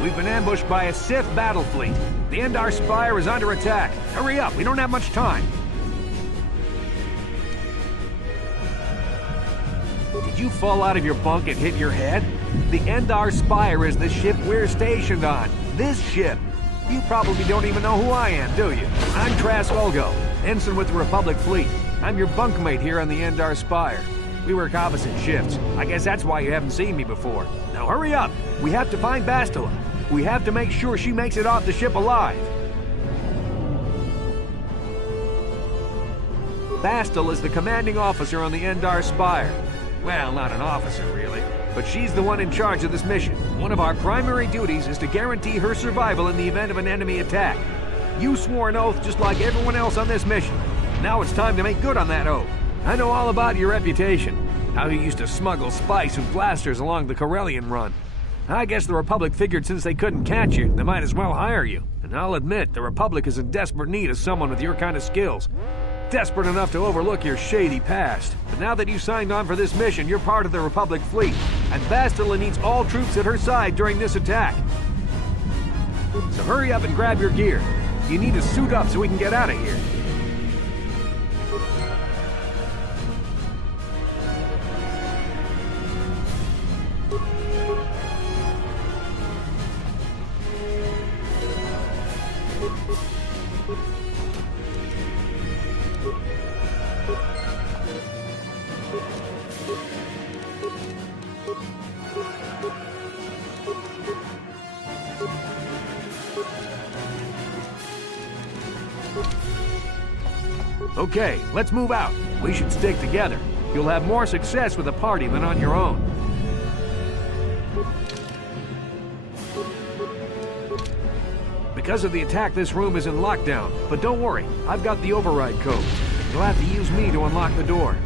We've been ambushed by a Sith battle fleet. The Endar Spire is under attack. Hurry up, we don't have much time. Did you fall out of your bunk and hit your head? The Endar Spire is the ship we're stationed on. This ship. You probably don't even know who I am, do you? I'm Trask Olgo, ensign with the Republic Fleet. I'm your bunkmate here on the Endar Spire. We work opposite shifts. I guess that's why you haven't seen me before. Now hurry up! We have to find Bastila. We have to make sure she makes it off the ship alive. Bastila is the commanding officer on the Endar Spire. Well, not an officer, really. But she's the one in charge of this mission. One of our primary duties is to guarantee her survival in the event of an enemy attack. You swore an oath just like everyone else on this mission. Now it's time to make good on that oath. I know all about your reputation. How you used to smuggle spice and blasters along the Corellian run. I guess the Republic figured since they couldn't catch you, they might as well hire you. And I'll admit, the Republic is in desperate need of someone with your kind of skills. Desperate enough to overlook your shady past. But now that you signed on for this mission, you're part of the Republic fleet. And Bastila needs all troops at her side during this attack. So hurry up and grab your gear. You need to suit up so we can get out of here. Okay, let's move out. We should stick together. You'll have more success with a party than on your own. Because of the attack, this room is in lockdown. But don't worry, I've got the override code. You'll have to use me to unlock the door.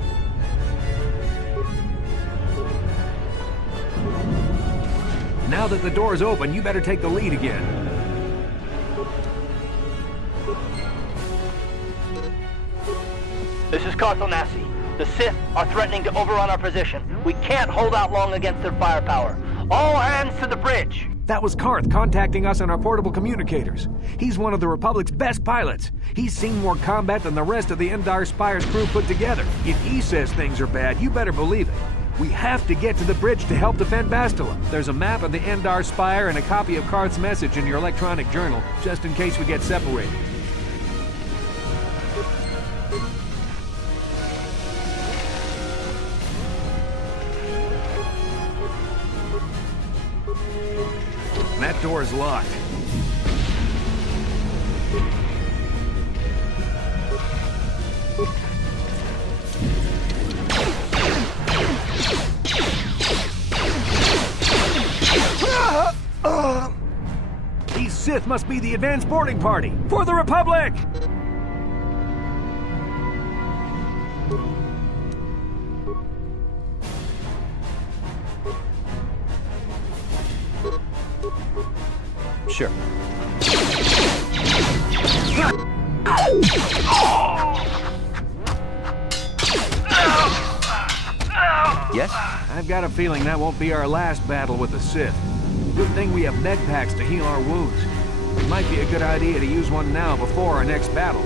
Now that the door is open, you better take the lead again. This is Carthel Nassi. The Sith are threatening to overrun our position. We can't hold out long against their firepower. All hands to the bridge! That was Karth contacting us on our portable communicators. He's one of the Republic's best pilots. He's seen more combat than the rest of the Endar Spire's crew put together. If he says things are bad, you better believe it. We have to get to the bridge to help defend Bastila. There's a map of the Endar Spire and a copy of Karth's message in your electronic journal, just in case we get separated. That door's locked. These Sith must be the advanced boarding party for the Republic! Sure. Yes? I've got a feeling that won't be our last battle with the Sith. Good thing we have med packs to heal our wounds. It might be a good idea to use one now before our next battle.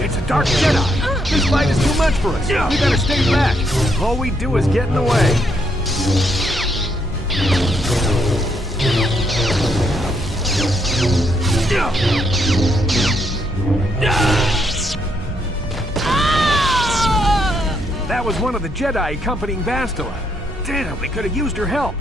It's a Dark Jedi! This fight is too much for us! We gotta stay back! All we do is get in the way! That was one of the Jedi accompanying Bastila. Damn, we could have used her help!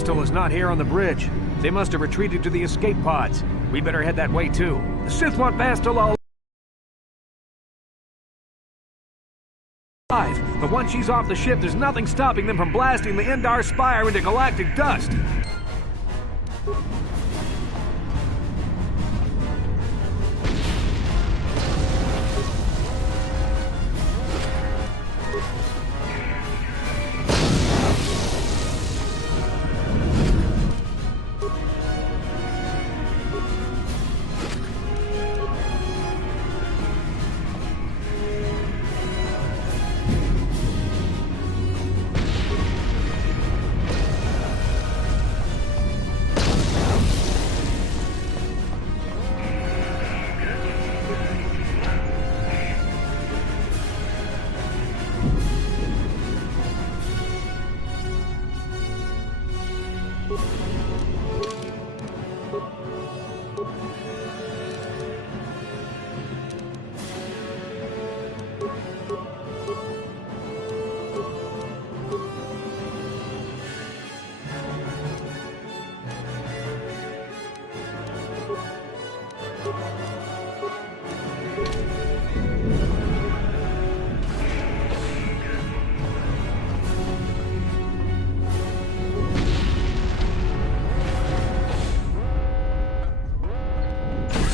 Bastille is not here on the bridge. They must have retreated to the escape pods. We better head that way too. The Sith want Bastille alive, but once she's off the ship, there's nothing stopping them from blasting the Endar Spire into galactic dust.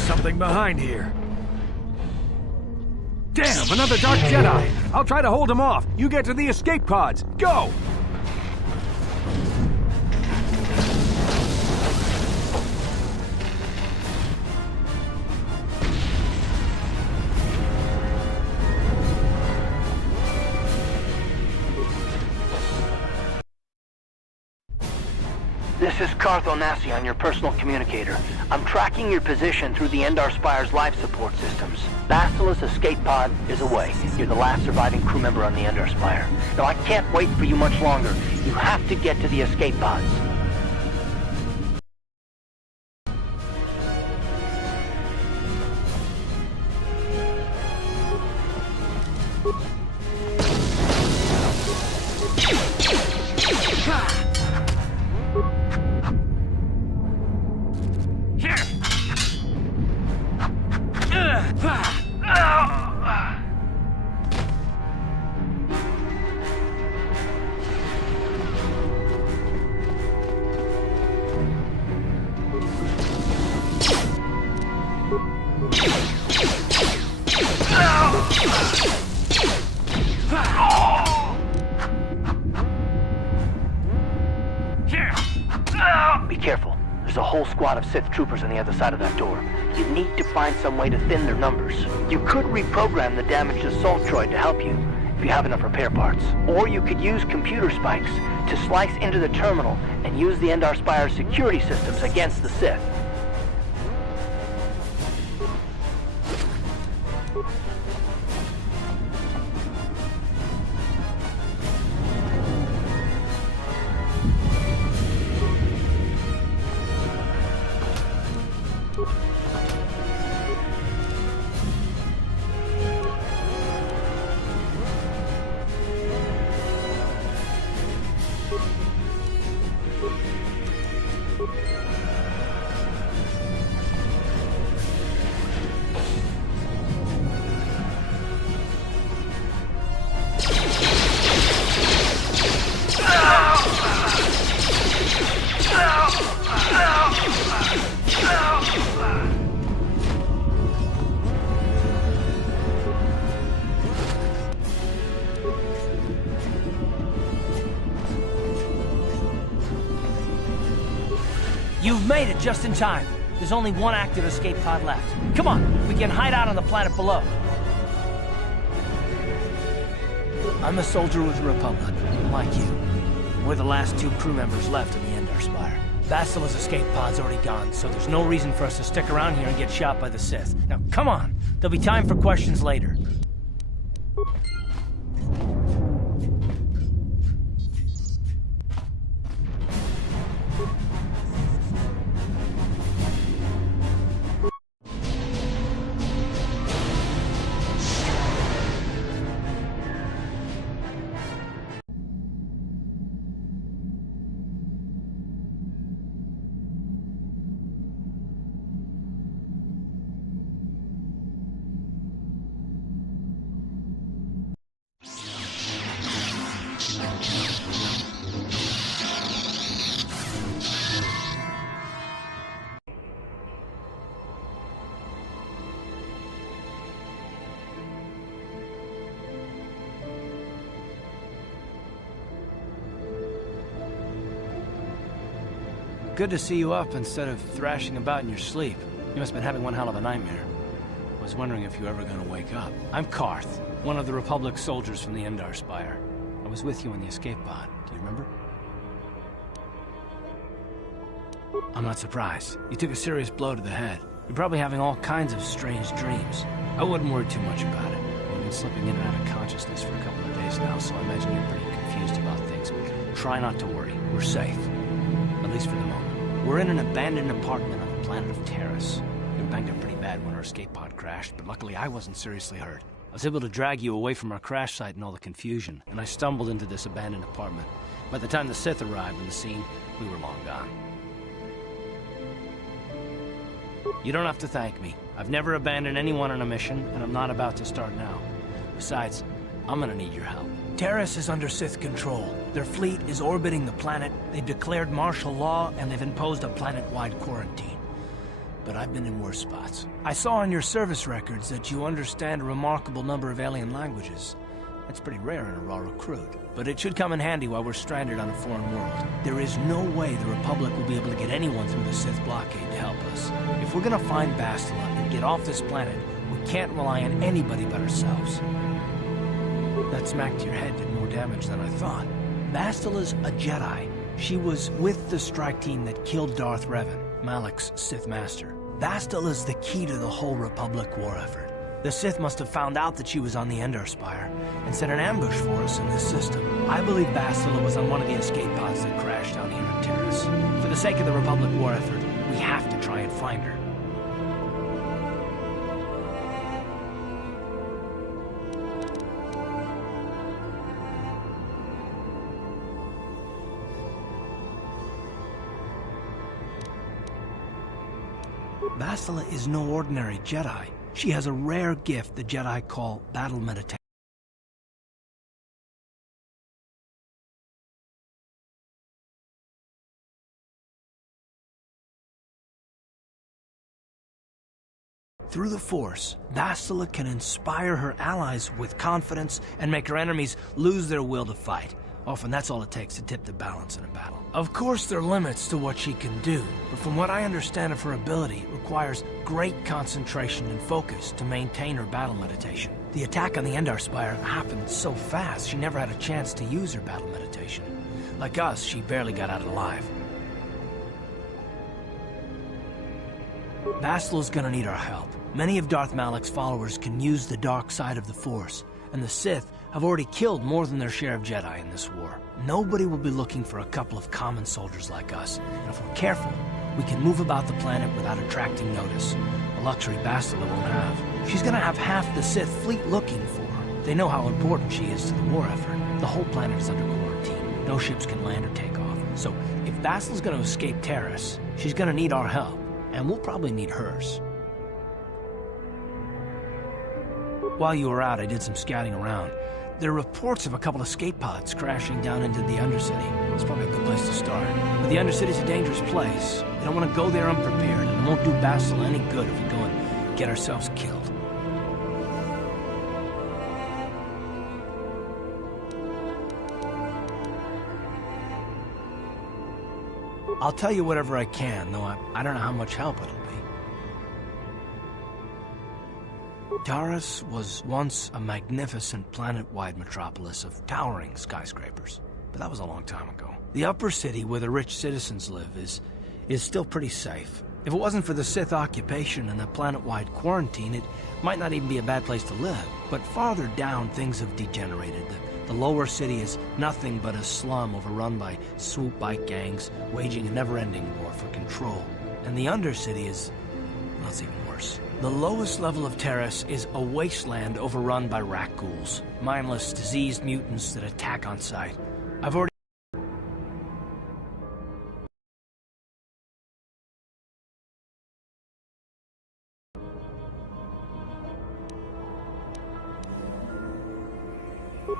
Something behind here. Damn, another Dark Jedi! I'll try to hold him off. You get to the escape pods. Go! This is Carth Onasi on your personal communicator. I'm tracking your position through the Endar Spire's life support systems. Bastille's escape pod is away. You're the last surviving crew member on the Endar Spire. Now, I can't wait for you much longer. You have to get to the escape pods. Be careful. There's a whole squad of Sith troopers on the other side of that door. You need to find some way to thin their numbers. You could reprogram the damaged assault droid to help you, if you have enough repair parts. Or you could use computer spikes to slice into the terminal and use the Endar Spire's security systems against the Sith. You've made it just in time. There's only one active escape pod left. Come on, we can hide out on the planet below. I'm a soldier with the Republic, like you. We're the last two crew members left in the Endar Spire. Bastile's escape pod's already gone, so there's no reason for us to stick around here and get shot by the Sith. Now, come on. There'll be time for questions later. Good to see you up instead of thrashing about in your sleep. You must have been having one hell of a nightmare. I was wondering if you were ever going to wake up. I'm Karth, one of the Republic soldiers from the Endar Spire. I was with you in the escape pod. Do you remember? I'm not surprised. You took a serious blow to the head. You're probably having all kinds of strange dreams. I wouldn't worry too much about it. You've been slipping in and out of consciousness for a couple of days now, so I imagine you're pretty confused about things. Try not to worry. We're safe. At least for the moment. We're in an abandoned apartment on the planet of Terrace. We were banged up pretty bad when our escape pod crashed, but luckily I wasn't seriously hurt. I was able to drag you away from our crash site and all the confusion, and I stumbled into this abandoned apartment. By the time the Sith arrived on the scene, we were long gone. You don't have to thank me. I've never abandoned anyone on a mission, and I'm not about to start now. Besides, I'm gonna need your help. Terrace is under Sith control. Their fleet is orbiting the planet, they've declared martial law, and they've imposed a planet-wide quarantine. But I've been in worse spots. I saw on your service records that you understand a remarkable number of alien languages. That's pretty rare in a raw recruit. But it should come in handy while we're stranded on a foreign world. There is no way the Republic will be able to get anyone through the Sith blockade to help us. If we're gonna find Bastila and get off this planet, we can't rely on anybody but ourselves. That smack to your head did more damage than I thought. Bastila's a Jedi. She was with the strike team that killed Darth Revan, Malak's Sith Master. Bastila's the key to the whole Republic war effort. The Sith must have found out that she was on the Endar Spire and set an ambush for us in this system. I believe Bastila was on one of the escape pods that crashed down here in Terrace. For the sake of the Republic war effort, we have to try and find her. Bastila is no ordinary Jedi. She has a rare gift the Jedi call battle meditation. Through the Force, Bastila can inspire her allies with confidence and make her enemies lose their will to fight. Often that's all it takes to tip the balance in a battle. Of course there are limits to what she can do, but from what I understand of her ability, it requires great concentration and focus to maintain her battle meditation. The attack on the Endar Spire happened so fast, she never had a chance to use her battle meditation. Like us, she barely got out alive. Bastila's gonna need our help. Many of Darth Malak's followers can use the dark side of the Force, and the Sith have already killed more than their share of Jedi in this war. Nobody will be looking for a couple of common soldiers like us, and if we're careful, we can move about the planet without attracting notice, a luxury Bastila won't have. She's gonna have half the Sith fleet looking for her. They know how important she is to the war effort. The whole planet is under quarantine. No ships can land or take off. So if Bastila's gonna escape Terrace, she's gonna need our help, and we'll probably need hers. While you were out, I did some scouting around. There are reports of a couple of escape pods crashing down into the Undercity. It's probably a good place to start. But the Undercity's a dangerous place. We don't want to go there unprepared, and it won't do Bastila any good if we go and get ourselves killed. I'll tell you whatever I can, though I don't know how much help it'll be. Taris was once a magnificent planet-wide metropolis of towering skyscrapers, but that was a long time ago. The upper city, where the rich citizens live, is still pretty safe. If it wasn't for the Sith occupation and the planet-wide quarantine, it might not even be a bad place to live. But farther down, things have degenerated. The lower city is nothing but a slum overrun by swoop bike gangs, waging a never-ending war for control. And the undercity is, well, it's even worse. The lowest level of Terrace is a wasteland overrun by rat ghouls, mindless, diseased mutants that attack on sight. I've already...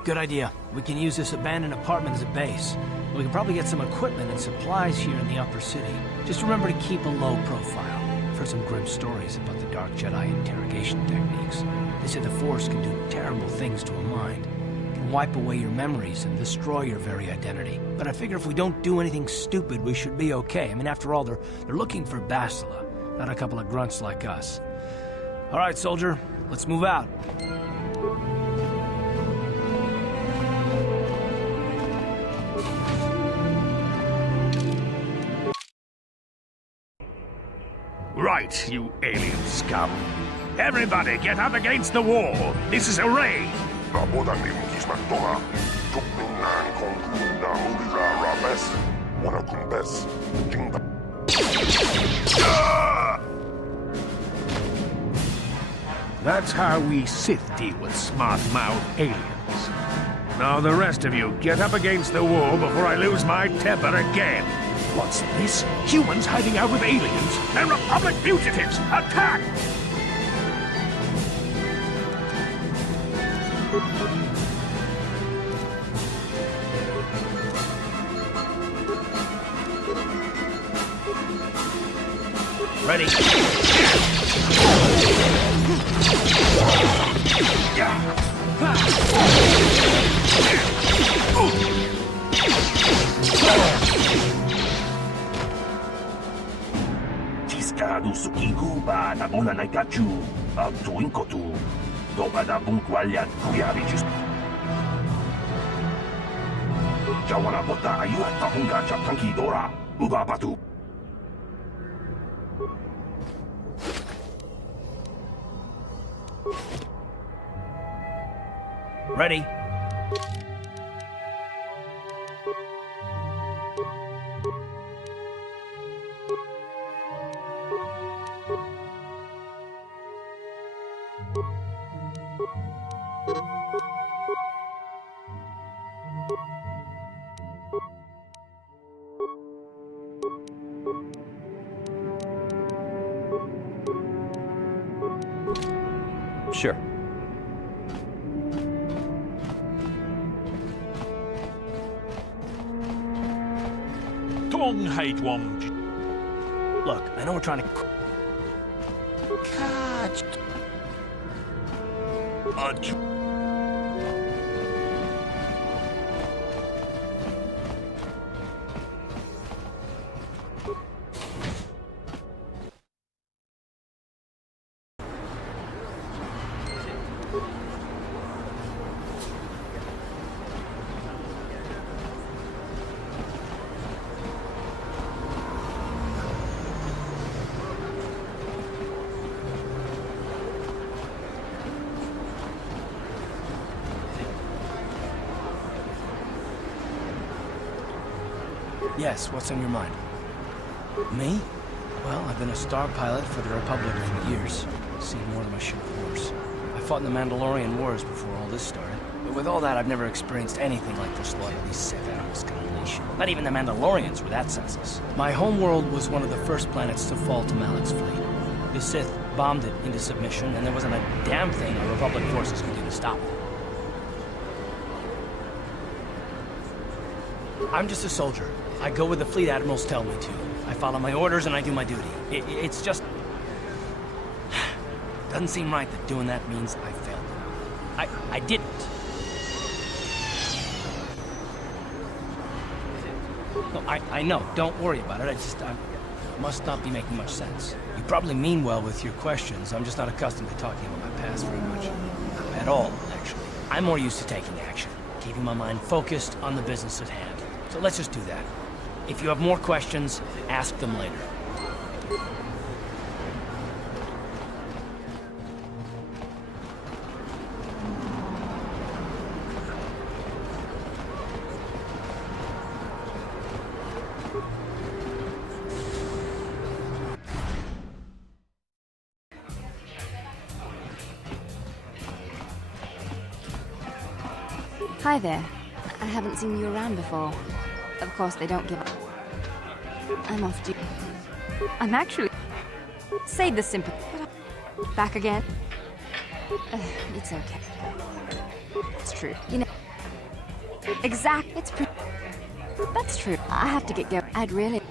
Good idea. We can use this abandoned apartment as a base. We can probably get some equipment and supplies here in the upper city. Just remember to keep a low profile. I've heard some grim stories about the Dark Jedi interrogation techniques. They say the Force can do terrible things to a mind. It can can wipe away your memories and destroy your very identity. But I figure if we don't do anything stupid, we should be okay. I mean, after all, they're looking for Bastila, not a couple of grunts like us. All right, soldier, let's move out. Right, you alien scum. Everybody get up against the wall. This is a raid. Nabodanim kismatoma. Tukminan kongkunda ulira rabes. Wanakumbes. Jingda. That's how we Sith deal with smart-mouthed aliens. Now the rest of you, get up against the wall before I lose my temper again. What's this? Humans hiding out with aliens? They're Republic fugitives! Attack! Ready? Ciscado sukiku ba nabona na kachu. Tuwing ko tu. Doba na bungkwalyan kuyabichis. Jawana bota ayu at tahunga chatanki dora. Ubabatu. Ready? Sure. Look, I know we're trying to... Catch... Yes, what's on your mind? Me? Well, I've been a star pilot for the Republic for years. Seen more than my share of wars. I fought in the Mandalorian Wars before all this started. But with all that, I've never experienced anything like this loyalty Sith animals can unleash. Not even the Mandalorians were that senseless. My homeworld was one of the first planets to fall to Malak's fleet. The Sith bombed it into submission, and there wasn't a damn thing our Republic forces could do to stop it. I'm just a soldier. I go where the fleet admirals tell me to. I follow my orders and I do my duty. It's just... Doesn't seem right that doing that means I failed them. I didn't. No, I know. Don't worry about it. I must not be making much sense. You probably mean well with your questions. I'm just not accustomed to talking about my past very much. At all, actually. I'm more used to taking action, keeping my mind focused on the business at hand. So let's just do that. If you have more questions, ask them later. Hi there. I haven't seen you around before. Of course, they don't give up. I'm off duty. I'm actually... Save the sympathy. Back again? It's okay. It's true. You know... It's pretty... That's true. I have to get going. I'd really...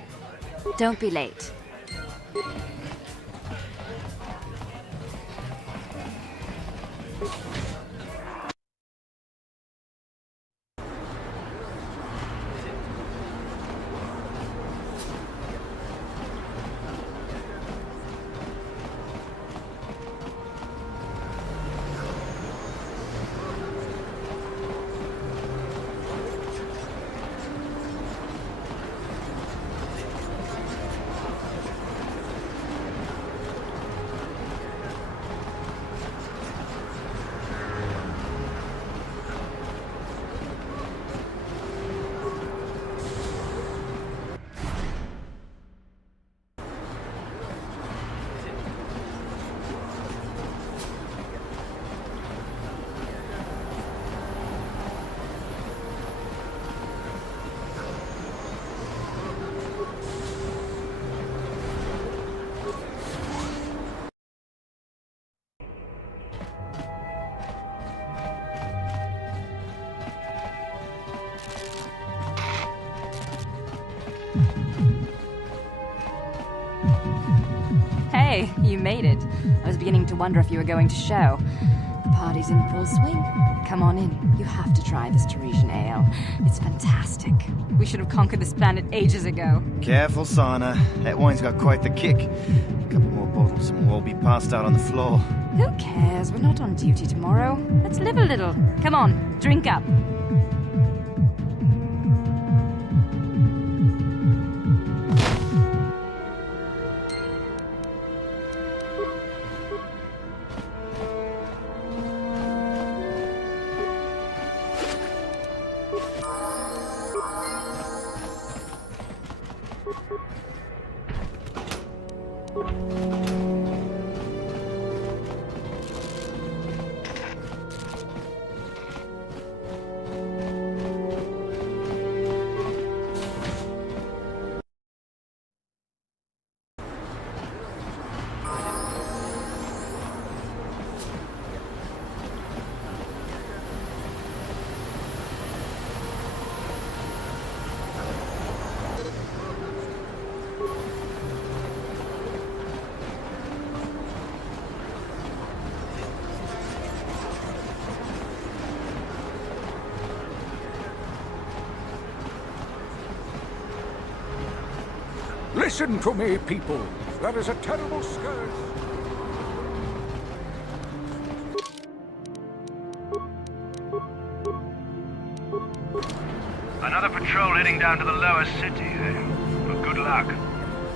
Don't be late. Hey, you made it. I was beginning to wonder if you were going to show. The party's in full swing. Come on in. You have to try this Teresian ale. It's fantastic. We should have conquered this planet ages ago. Careful, Sana. That wine's got quite the kick. A couple more bottles and we'll all be passed out on the floor. Who cares? We're not on duty tomorrow. Let's live a little. Come on, drink up. Listen to me, people. That is a terrible scourge. Another patrol heading down to the lower city. Well, good luck.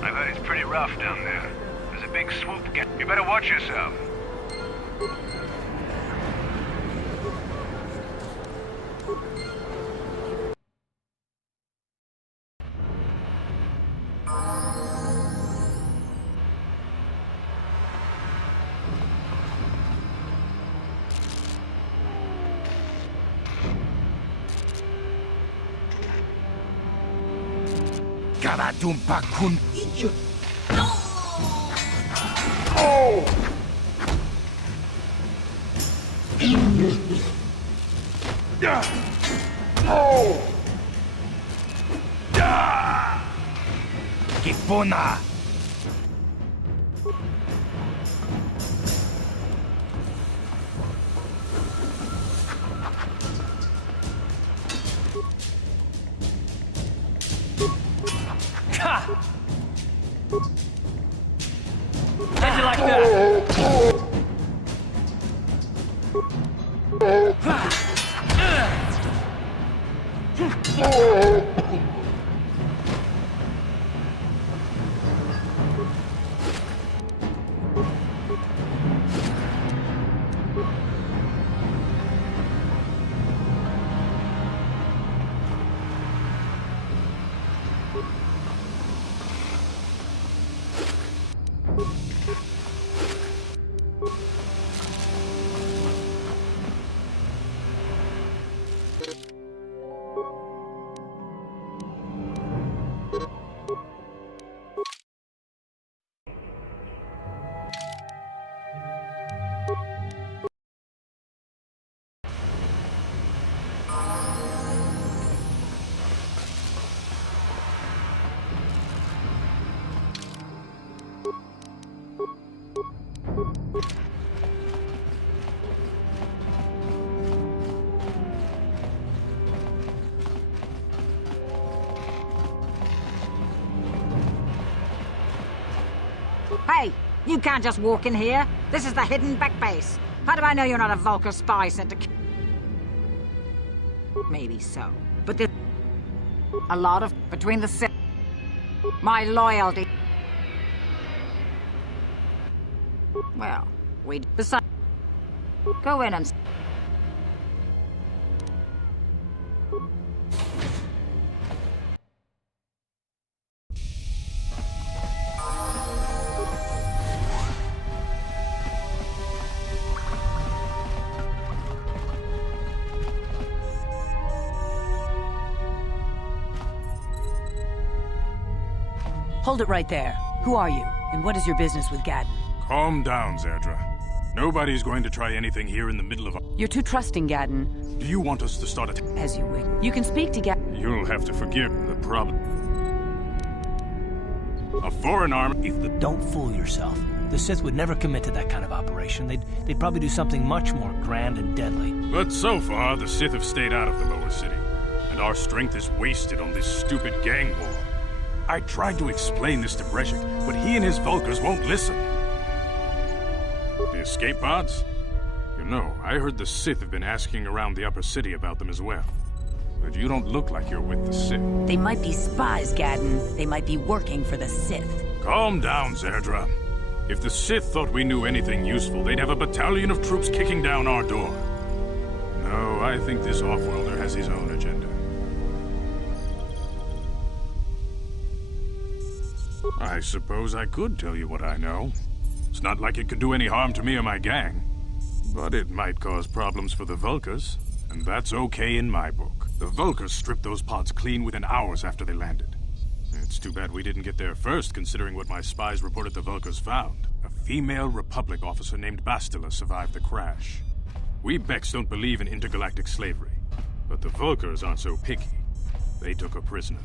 I've heard it's pretty rough down there. There's a big swoop. You better watch yourself. Karatumpa kun idiot. Kipuna. How'd you like that? Hey, you can't just walk in here. This is the hidden back base. How do I know you're not a Vulcan spy sent to Maybe so. But there's a lot of between the six. My loyalty. Well, we decide. Go in and... Hold it right there. Who are you, and what is your business with Gadden? Calm down, Zerdra. Nobody's going to try anything here in the middle of... You're too trusting, Gadden. Do you want us to start a... As you wish. You can speak to Gadden. You'll have to forgive the problem. A foreign army... Don't fool yourself. The Sith would never commit to that kind of operation. They'd probably do something much more grand and deadly. But so far, the Sith have stayed out of the lower city, and our strength is wasted on this stupid gang war. I tried to explain this to Breshik, but he and his Vulkars won't listen. The escape pods? You know, I heard the Sith have been asking around the upper city about them as well. But you don't look like you're with the Sith. They might be spies, Gadden. They might be working for the Sith. Calm down, Zerdra. If the Sith thought we knew anything useful, they'd have a battalion of troops kicking down our door. No, I think this off-worlder has his own agenda. I suppose I could tell you what I know. It's not like it could do any harm to me or my gang. But it might cause problems for the Vulkars, and that's okay in my book. The Vulkars stripped those pods clean within hours after they landed. It's too bad we didn't get there first, considering what my spies reported the Vulkars found. A female Republic officer named Bastila survived the crash. We Beks don't believe in intergalactic slavery, but the Vulkars aren't so picky. They took her prisoner.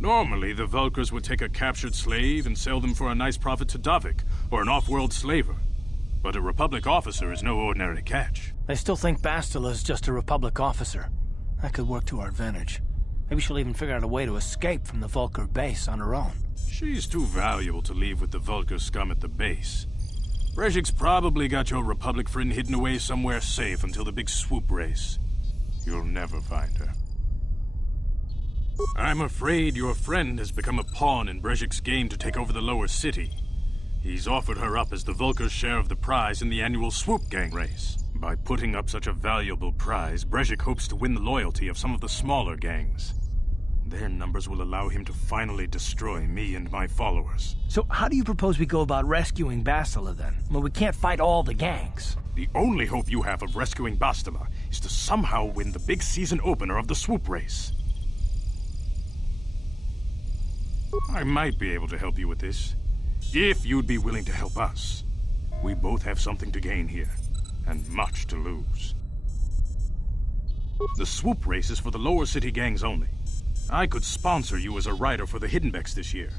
Normally, the Vulkars would take a captured slave and sell them for a nice profit to Davik, or an off-world slaver. But a Republic officer is no ordinary catch. I still think Bastila is just a Republic officer. That could work to our advantage. Maybe she'll even figure out a way to escape from the Vulkar base on her own. She's too valuable to leave with the Vulkar scum at the base. Breshik's probably got your Republic friend hidden away somewhere safe until the big swoop race. You'll never find her. I'm afraid your friend has become a pawn in Breshik's game to take over the lower city. He's offered her up as the Vulkar's share of the prize in the annual Swoop Gang race. By putting up such a valuable prize, Breshik hopes to win the loyalty of some of the smaller gangs. Their numbers will allow him to finally destroy me and my followers. So how do you propose we go about rescuing Bastila then? Well, we can't fight all the gangs. The only hope you have of rescuing Bastila is to somehow win the big season opener of the Swoop race. I might be able to help you with this, if you'd be willing to help us. We both have something to gain here, and much to lose. The Swoop race is for the lower city gangs only. I could sponsor you as a rider for the Hidden Beks this year.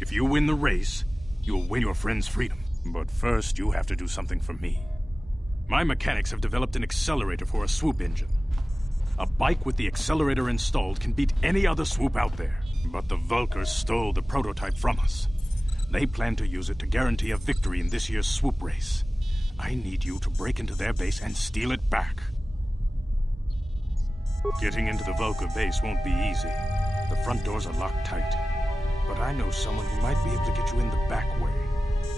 If you win the race, you'll win your friend's freedom. But first, you have to do something for me. My mechanics have developed an accelerator for a swoop engine. A bike with the accelerator installed can beat any other swoop out there. But the Vulkars stole the prototype from us. They plan to use it to guarantee a victory in this year's swoop race. I need you to break into their base and steal it back. Getting into the Vulkar base won't be easy. The front doors are locked tight. But I know someone who might be able to get you in the back way.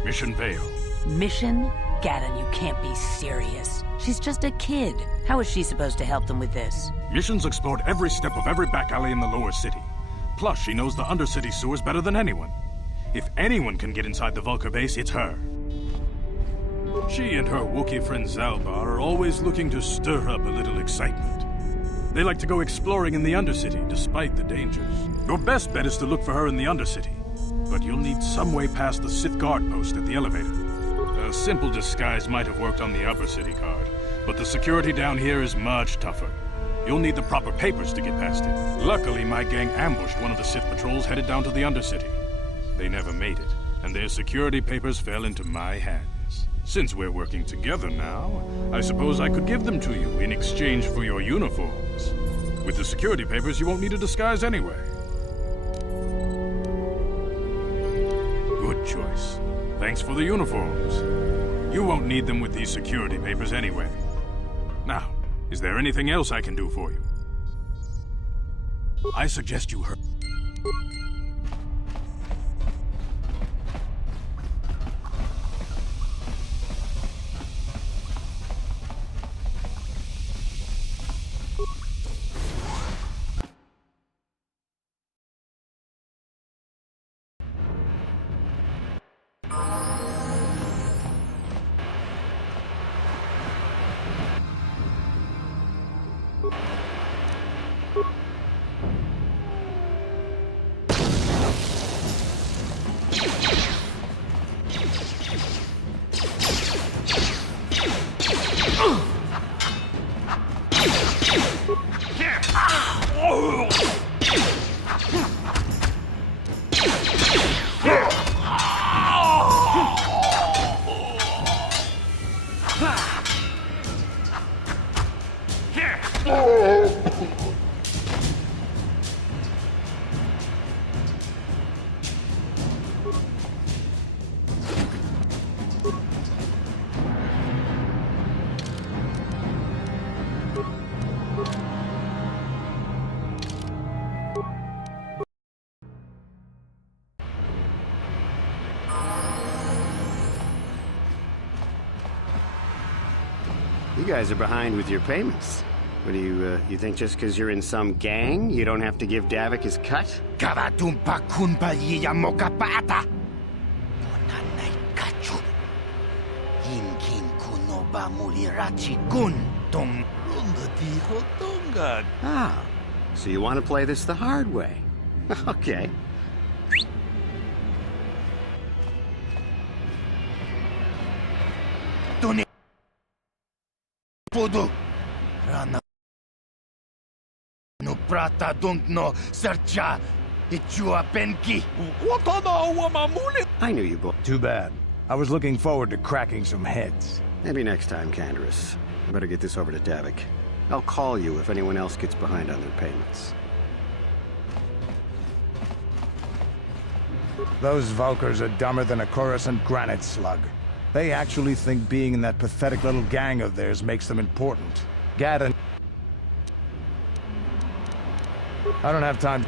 Mission Vale. Mission? Gadden, you can't be serious. She's just a kid. How is she supposed to help them with this? Mission's explored every step of every back alley in the lower city. Plus, she knows the undercity sewers better than anyone. If anyone can get inside the Vulkar base, it's her. She and her Wookiee friend Zalbar are always looking to stir up a little excitement. They like to go exploring in the Undercity, despite the dangers. Your best bet is to look for her in the Undercity, but you'll need some way past the Sith guard post at the elevator. A simple disguise might have worked on the Upper City card, but the security down here is much tougher. You'll need the proper papers to get past it. Luckily, my gang ambushed one of the Sith patrols headed down to the Undercity. They never made it, and their security papers fell into my hands. Since we're working together now, I suppose I could give them to you in exchange for your uniforms. With the security papers, you won't need a disguise anyway. Good choice. Thanks for the uniforms. You won't need them with these security papers anyway. Now, is there anything else I can do for you? I suggest you hurry. You guys are behind with your payments. What do you think just because you're in some gang, you don't have to give Davik his cut? Karatumpa kunpa yiya mokapaata. Monanay kachu. Hinkin kuno ba mulirachi kun tong rundatiho tongan. Ah, so you want to play this the hard way. Okay. Tuni Pudu Rana no prata don't no sercha Ichua penki. I knew you both. Too bad. I was looking forward to cracking some heads. Maybe next time, Canderous. I better get this over to Davik. I'll call you if anyone else gets behind on their payments. Those Vulkars are dumber than a Coruscant granite slug. They actually think being in that pathetic little gang of theirs makes them important. Gaddon. I don't have time.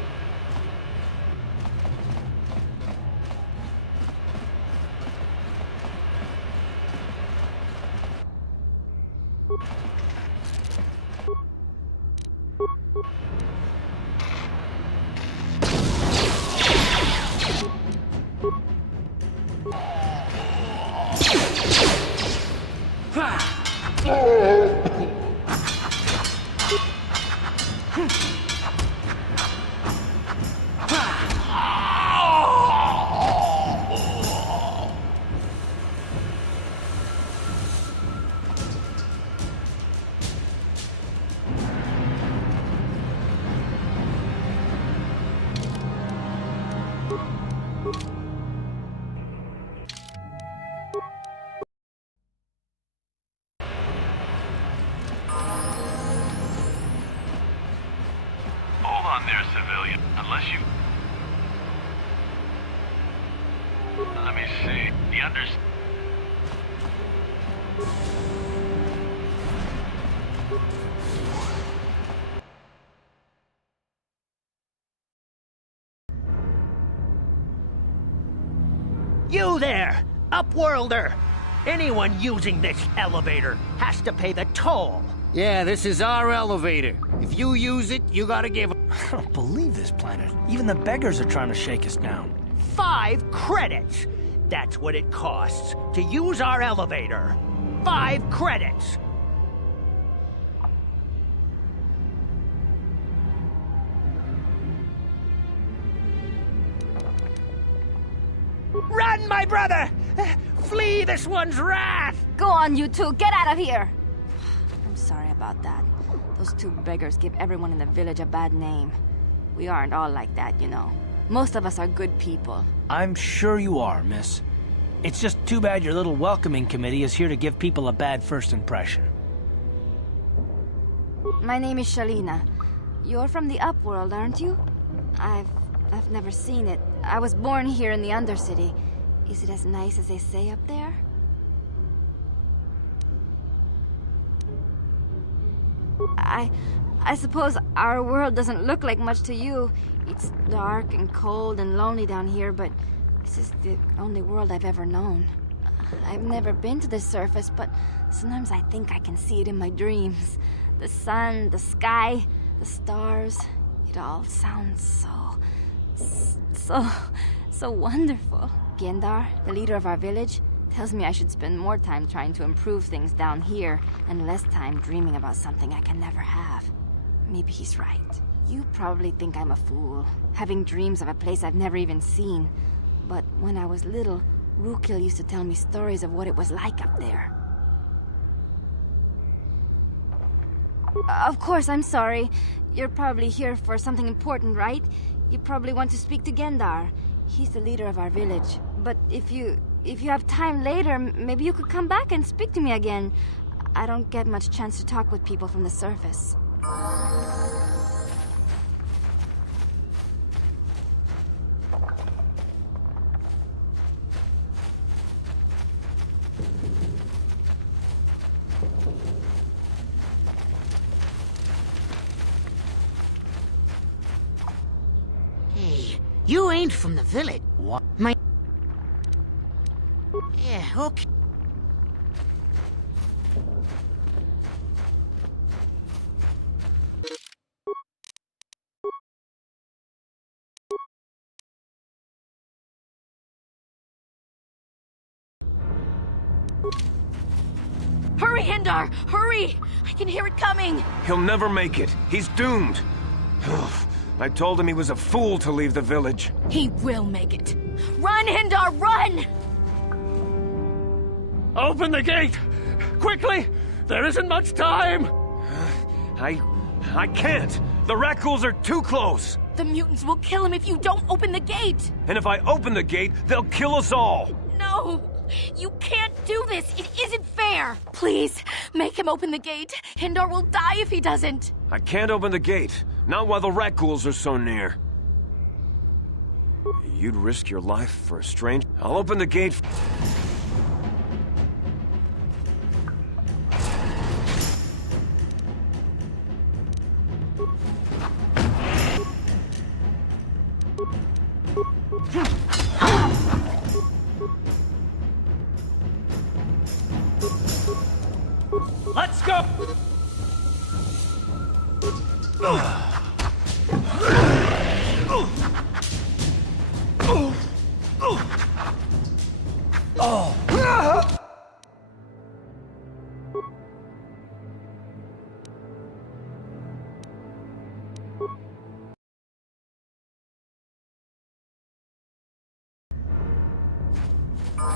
Hold on there, civilian. Unless you... Let me see. The You there, Upworlder! Anyone using this elevator has to pay the toll. Yeah, this is our elevator. If you use it, you gotta give... I don't believe this planet. Even the beggars are trying to shake us down. 5 credits! That's what it costs to use our elevator. 5 credits! Run, my brother! Flee this one's wrath! Go on, you two. Get out of here! I'm sorry about that. Those 2 beggars give everyone in the village a bad name. We aren't all like that, you know. Most of us are good people. I'm sure you are, miss. It's just too bad your little welcoming committee is here to give people a bad first impression. My name is Shalina. You're from the Upworld, aren't you? I've never seen it. I was born here in the Undercity. Is it as nice as they say up there? I suppose our world doesn't look like much to you. It's dark and cold and lonely down here, but this is the only world I've ever known. I've never been to the surface, but sometimes I think I can see it in my dreams. The sun, the sky, the stars. It all sounds so wonderful. Gendar, the leader of our village, tells me I should spend more time trying to improve things down here and less time dreaming about something I can never have. Maybe he's right. You probably think I'm a fool, having dreams of a place I've never even seen. But when I was little, Rukil used to tell me stories of what it was like up there. Of course, I'm sorry. You're probably here for something important, right? You probably want to speak to Gendar. He's the leader of our village. But if you have time later, maybe you could come back and speak to me again. I don't get much chance to talk with people from the surface. Hey, you ain't from the village. What? Yeah, okay. Hurry, Hindar! Hurry! I can hear it coming! He'll never make it. He's doomed. I told him he was a fool to leave the village. He will make it. Run, Hindar, run! Open the gate! Quickly! There isn't much time! I can't. The Rakghouls are too close. The mutants will kill him if you don't open the gate! And if I open the gate, they'll kill us all. No! You can't do this! It isn't fair! Please, make him open the gate. Hindar will die if he doesn't. I can't open the gate. Not while the Rakghouls are so near. You'd risk your life for a stranger? I'll open the gate. Let's go!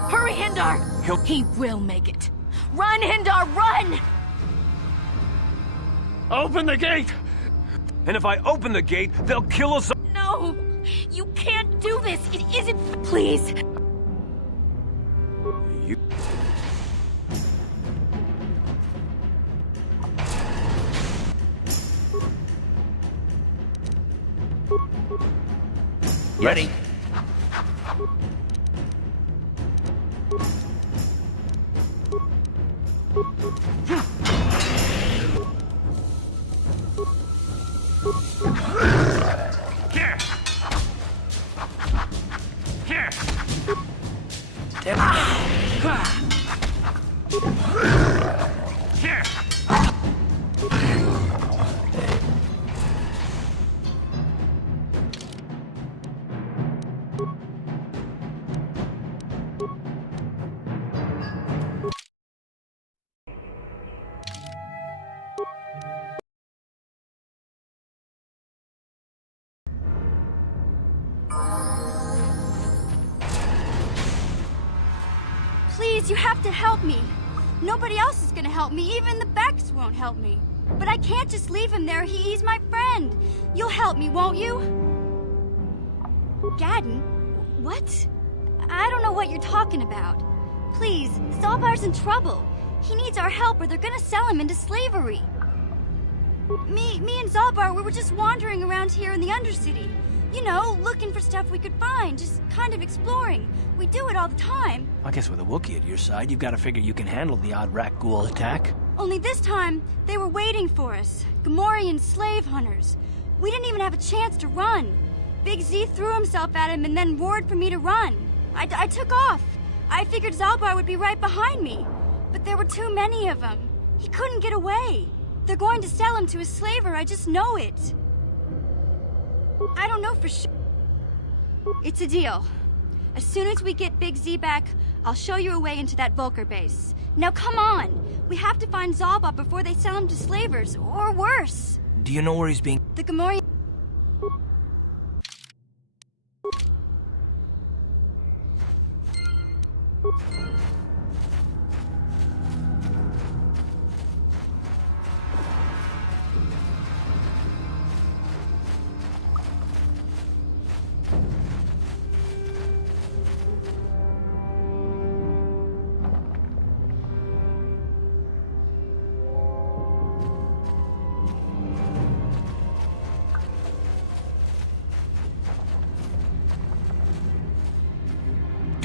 Hurry, Hindar! He will make it. Run, Hindar, run! Open the gate! And if I open the gate, they'll kill us all. No! You can't do this! It isn't... Please! You... Ready? Here! Here! Here! Please, you have to help me. Nobody else is gonna help me. Even the Becks won't help me. But I can't just leave him there. He's my friend. You'll help me, won't you? Gadden? What? I don't know what you're talking about. Please, Zalbar's in trouble. He needs our help or they're gonna sell him into slavery. Me and Zalbar, we were just wandering around here in the Undercity. You know, looking for stuff we could find, just kind of exploring. We do it all the time. I guess with a Wookiee at your side, you've got to figure you can handle the odd Rakghoul attack. Only this time, they were waiting for us. Gamorrean slave hunters. We didn't even have a chance to run. Big Z threw himself at him and then roared for me to run. I took off. I figured Zalbar would be right behind me. But there were too many of them. He couldn't get away. They're going to sell him to a slaver, I just know it. I don't know for sure. It's a deal. As soon as we get Big Z back, I'll show you a way into that Vulkar base. Now come on! We have to find Zalbar before they sell him to slavers, or worse. Do you know where he's being... The Gamorrean...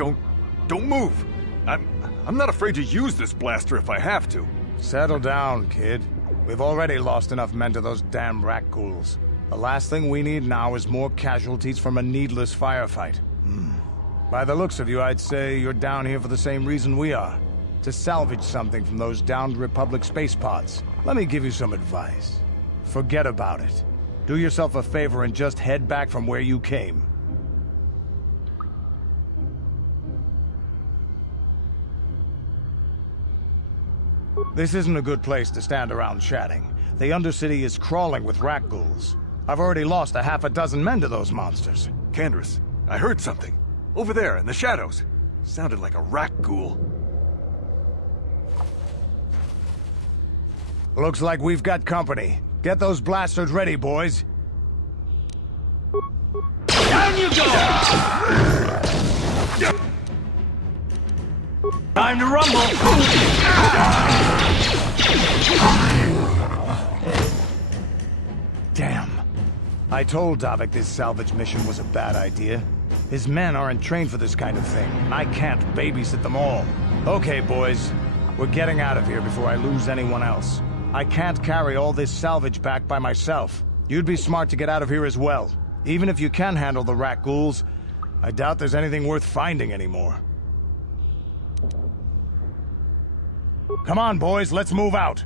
Don't move. I'm not afraid to use this blaster if I have to. Settle down, kid. We've already lost enough men to those damn rat ghouls. The last thing we need now is more casualties from a needless firefight. By the looks of you, I'd say you're down here for the same reason we are. To salvage something from those downed Republic space pods. Let me give you some advice. Forget about it. Do yourself a favor and just head back from where you came. This isn't a good place to stand around chatting. The Undercity is crawling with rat ghouls. I've already lost a half a dozen men to those monsters. Candace, I heard something. Over there, in the shadows. Sounded like a rat ghoul. Looks like we've got company. Get those blasters ready, boys. Down you go! Time to rumble! Damn. I told Davik this salvage mission was a bad idea. His men aren't trained for this kind of thing. I can't babysit them all. Okay, boys. We're getting out of here before I lose anyone else. I can't carry all this salvage back by myself. You'd be smart to get out of here as well. Even if you can handle the rat ghouls, I doubt there's anything worth finding anymore. Come on, boys, let's move out.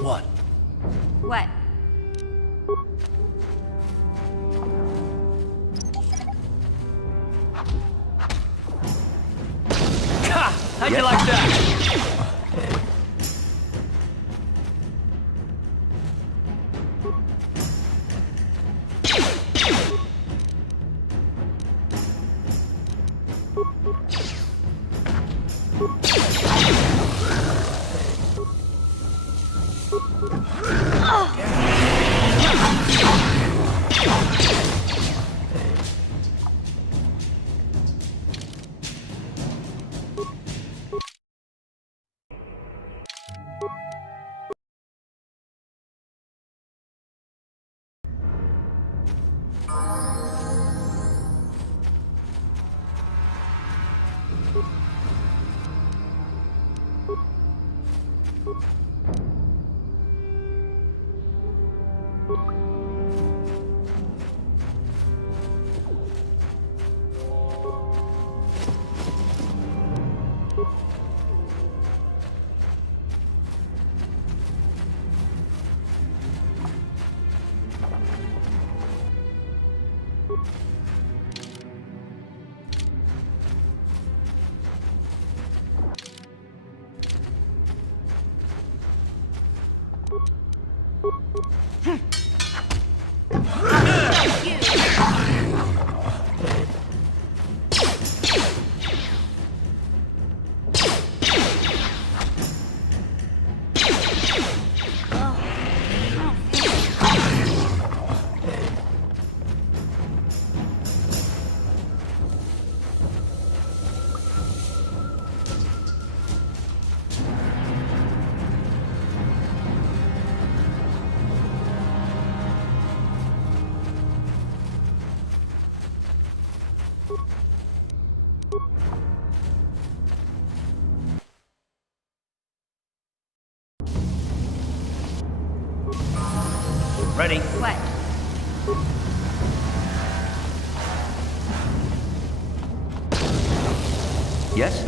What? What? How'd you like that? Ready? What? Yes?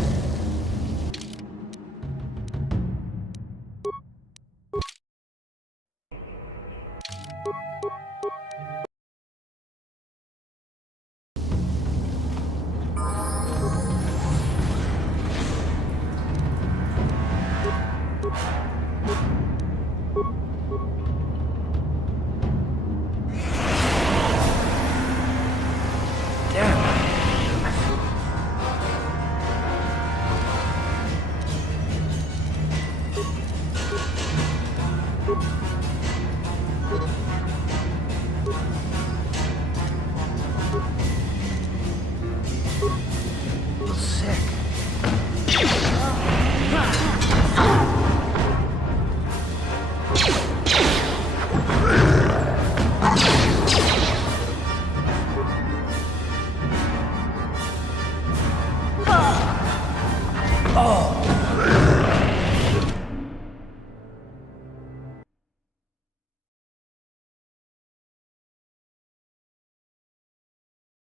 Ugh.